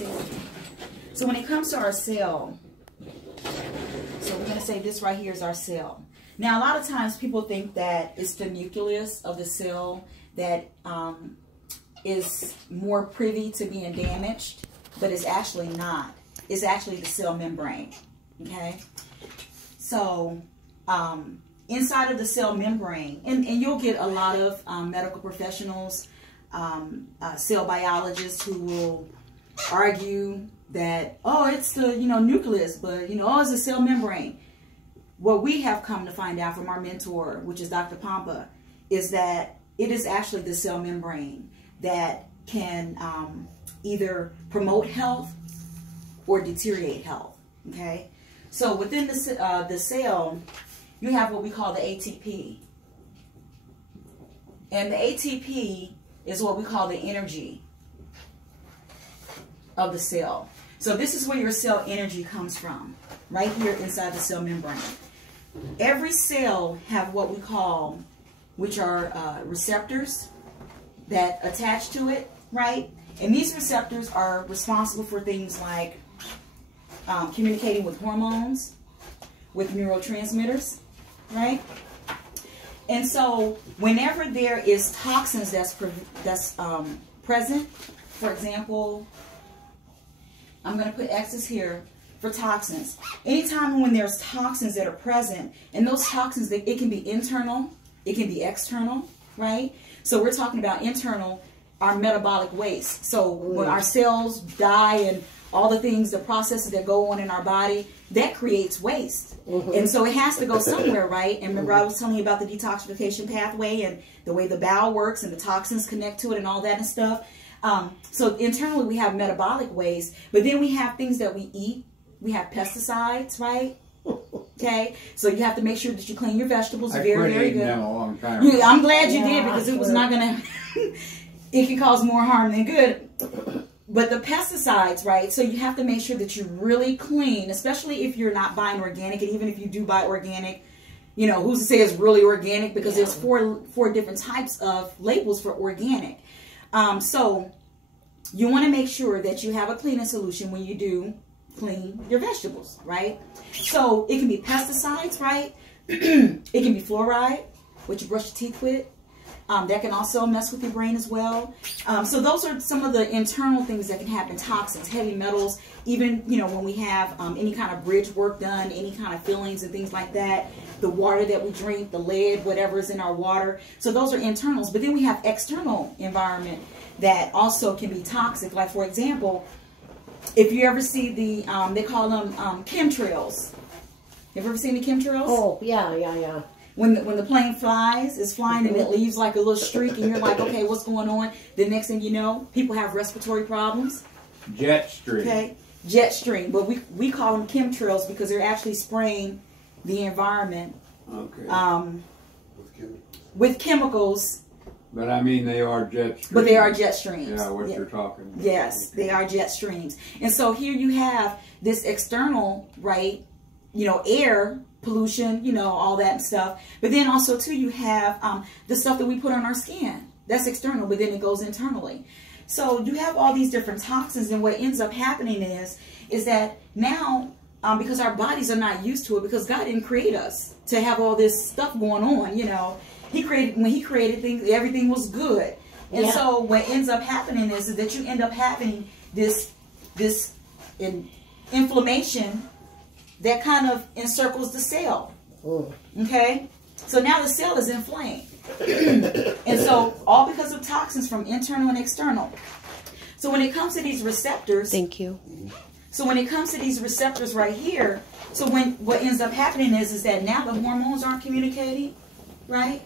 cell. So when it comes to our cell, so we're going to say this right here is our cell. Now, a lot of times people think that it's the nucleus of the cell that is more privy to being damaged, but it's actually not. It's actually the cell membrane, okay? So inside of the cell membrane, and you'll get a lot of medical professionals, cell biologists who will argue that, oh, it's the, nucleus, but, oh, it's a cell membrane. What we have come to find out from our mentor, which is Dr. Pompa, is that it is actually the cell membrane that can either promote health or deteriorate health, okay? So within the cell, you have what we call the ATP. And the ATP is what we call the energy of the cell. So this is where your cell energy comes from, right here inside the cell membrane. Every cell have what we call, which are receptors that attach to it, right? And these receptors are responsible for things like communicating with hormones, with neurotransmitters, right? And so whenever there is toxins that's present, for example, I'm going to put X's here for toxins. Anytime when there's toxins that are present, and those toxins, it can be internal, it can be external, right? So we're talking about internal, our metabolic waste. So when our cells die and all the things, the processes that go on in our body, that creates waste. And so it has to go somewhere, right? And remember I was telling you about the detoxification pathway and the way the bowel works and the toxins connect to it and all that and stuff. So internally we have metabolic waste, but then we have things that we eat. We have pesticides, right? Okay, so you have to make sure that you clean your vegetables very, very good. Them a long time ago. I'm glad you did, because it was not gonna. It can cause more harm than good. But the pesticides, right? So you have to make sure that you really clean, especially if you're not buying organic, and even if you do buy organic, who's to say it's really organic? Because there's four different types of labels for organic. So you want to make sure that you have a cleaning solution when you do clean your vegetables, right? So it can be pesticides, right? It can be fluoride, which you brush your teeth with. That can also mess with your brain as well. So those are some of the internal things that can happen. Toxins, heavy metals, even, when we have any kind of bridge work done, any kind of fillings and things like that, the water that we drink, the lead, whatever is in our water. So those are internals. But then we have external environment that also can be toxic. Like, for example, if you ever see the, they call them chemtrails. Have you ever seen the chemtrails? Oh, yeah. When the plane flies, it's flying and it leaves like a little streak and you're like, okay, what's going on? The next thing you know, people have respiratory problems. Jet stream. Okay, jet stream. But we call them chemtrails because they're actually spraying the environment with chemicals. But I mean, they are jet streams. But they are jet streams. Yeah, what you're talking about. Yes, they are jet streams. And so here you have this external, right, air pollution, all that stuff. But then also, too, you have the stuff that we put on our skin. That's external, but then it goes internally. So you have all these different toxins, and what ends up happening is that now, because our bodies are not used to it, because God didn't create us to have all this stuff going on, when he created things, everything was good. And so what ends up happening is that you end up having this inflammation that kind of encircles the cell. Okay? So now the cell is inflamed. And so all because of toxins from internal and external. So when it comes to these receptors. Thank you. So when it comes to these receptors right here, so what ends up happening is that now the hormones aren't communicating, right?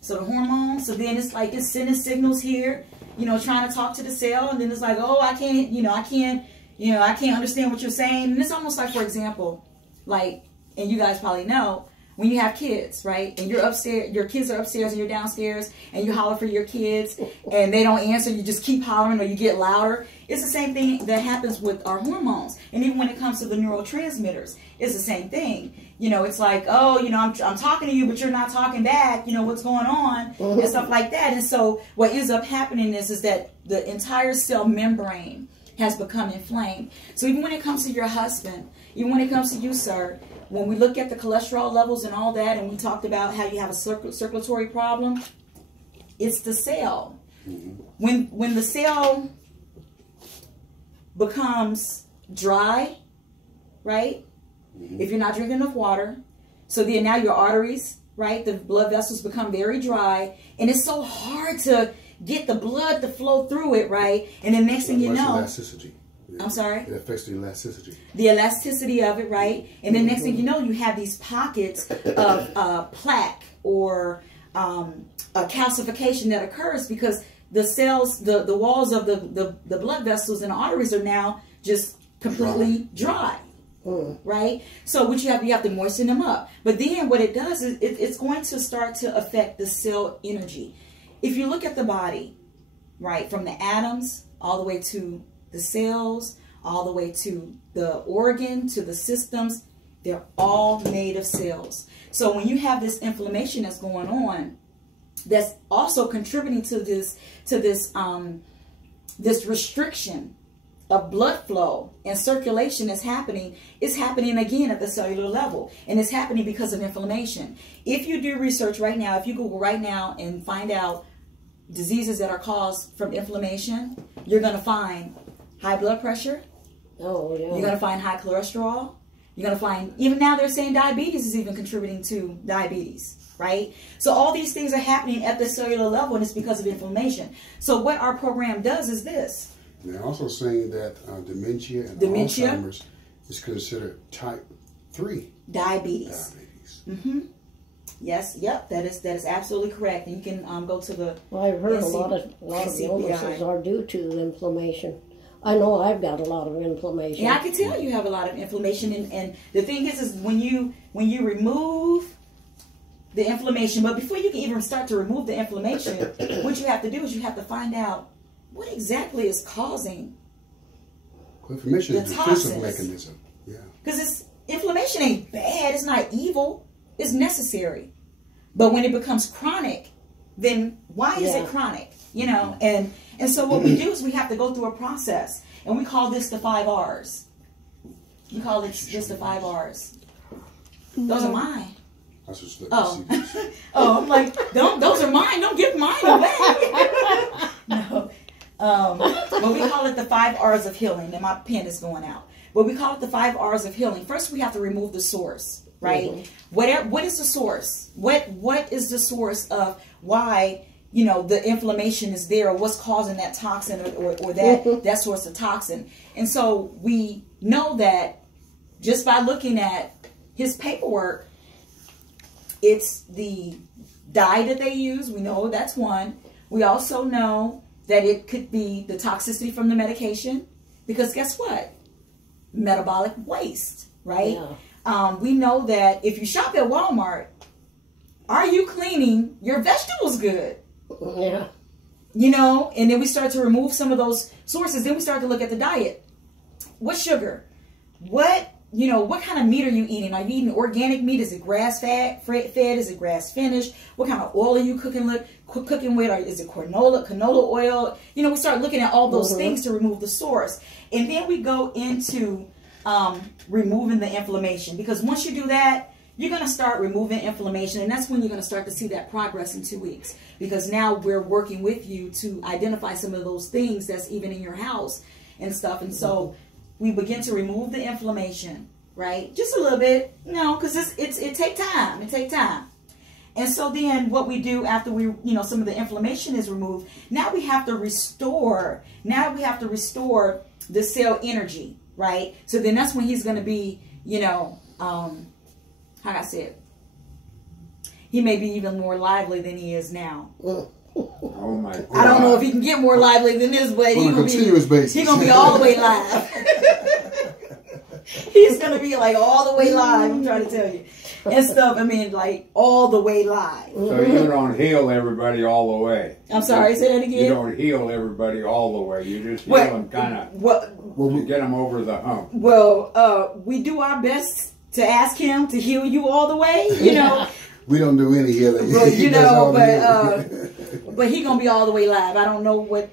So the hormones, so then it's like it's sending signals here, trying to talk to the cell, and then it's like, oh, I can't understand what you're saying. And it's almost like, for example, like, and you guys probably know, when you have kids, right? And you're upstairs, your kids are upstairs and you're downstairs, and you holler for your kids and they don't answer, you just keep hollering or you get louder. It's the same thing that happens with our hormones. And even when it comes to the neurotransmitters, it's the same thing. It's like, oh, I'm talking to you, but you're not talking back, what's going on, and stuff like that. And so what ends up happening is that the entire cell membrane has become inflamed. So even when it comes to your husband, even when it comes to you, sir, when we look at the cholesterol levels and all that, and we talked about how you have a circulatory problem, it's the cell. When the cell becomes dry, right? If you're not drinking enough water, so then now your arteries, right, the blood vessels become very dry, and it's so hard to get the blood to flow through it, right? And then next thing you know, elasticity. Yeah. I'm sorry? It affects the elasticity. The elasticity of it, right? And then next thing you know, you have these pockets of plaque or a calcification that occurs because the cells, the walls of the blood vessels and the arteries are now just completely dry. Right? So what you have to moisten them up. But then what it does is it's going to start to affect the cell energy. If you look at the body, right, from the atoms all the way to the cells, all the way to the organ, to the systems, they're all made of cells. So when you have this inflammation that's going on, that's also contributing to this restriction of blood flow and circulation is happening again at the cellular level, and it's happening because of inflammation. If you do research right now, if you Google right now and find out diseases that are caused from inflammation, you're going to find high blood pressure. Oh, yeah. You're going to find high cholesterol. You're going to find, even now they're saying diabetes is even contributing to diabetes, right? So all these things are happening at the cellular level, and it's because of inflammation. So what our program does is this. They're also saying that dementia and Alzheimer's is considered type 3 diabetes. Yes, yep, that is absolutely correct. And you can go to the. Well, I've heard a lot of illnesses are due to inflammation. I know I've got a lot of inflammation. Yeah, I can tell you have a lot of inflammation, and the thing is when you remove the inflammation, but before you can even start to remove the inflammation, what you have to do is you have to find out what exactly is causing inflammation is a defensive mechanism. Yeah. Because inflammation ain't bad. It's not evil. It's necessary. But when it becomes chronic, then why is it chronic? You know, and so what we do is we have to go through a process, and we call this the 5 R's. We call it just the 5 R's. Those are mine. I just oh, I'm like, those are mine. Don't give mine away. No. But we call it the 5 R's of healing, and my pen is going out. But we call it the 5 R's of healing. First, we have to remove the source, right? What is the source? What is the source of why, you know, the inflammation is there, or what's causing that toxin or that source of toxin? And so we know that just by looking at his paperwork, it's the dye that they use. We know that's one. We also know that it could be the toxicity from the medication, because guess what? Metabolic waste, right? Yeah. We know that if you shop at Walmart, are you cleaning your vegetables good? Yeah. You know, and then we start to remove some of those sources. Then we start to look at the diet. What sugar? What kind of meat are you eating? Are you eating organic meat? Is it grass-fed? Is it grass-finished? What kind of oil are you cooking with? Or is it canola oil? You know, we start looking at all those things to remove the source. And then we go into removing the inflammation. Because once you do that, you're going to start removing inflammation. And that's when you're going to start to see that progress in 2 weeks. Because now we're working with you to identify some of those things that's even in your house and stuff. And so we begin to remove the inflammation, right? Just a little bit, you know, because it takes time. It takes time. And so then what we do after some of the inflammation is removed, now we have to restore. Now we have to restore the cell energy, right? So then that's when he's going to be, how I said, he may be even more lively than he is now. Oh my God. I don't know if he can get more lively than this, but he's going to be all the way live. He's going to be like all the way live, I'm trying to tell you. And stuff, I mean, like all the way live. So you don't heal everybody all the way. I'm sorry, say that again? You don't heal everybody all the way. You just heal them kind of to get them over the hump. Well, we do our best to ask him to heal you all the way, you know. We don't do any healing. But, but he going to be all the way live. I don't know what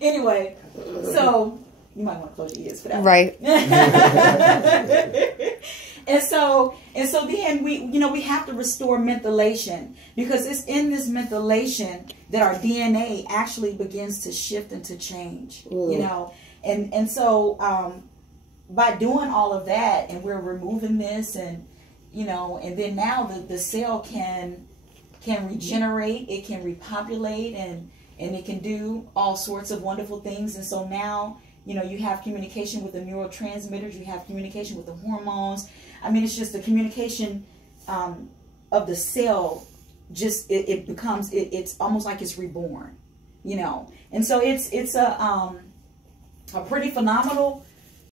Anyway, so you might want to close your ears for that. Right. And so then we have to restore methylation, because it's in this methylation that our DNA actually begins to shift and to change. And so by doing all of that, and we're removing this, and and then now the cell can regenerate, it can repopulate, and it can do all sorts of wonderful things. And so now you have communication with the neurotransmitters, you have communication with the hormones. I mean, it's just the communication of the cell. Just it becomes it's almost like it's reborn, And so it's a pretty phenomenal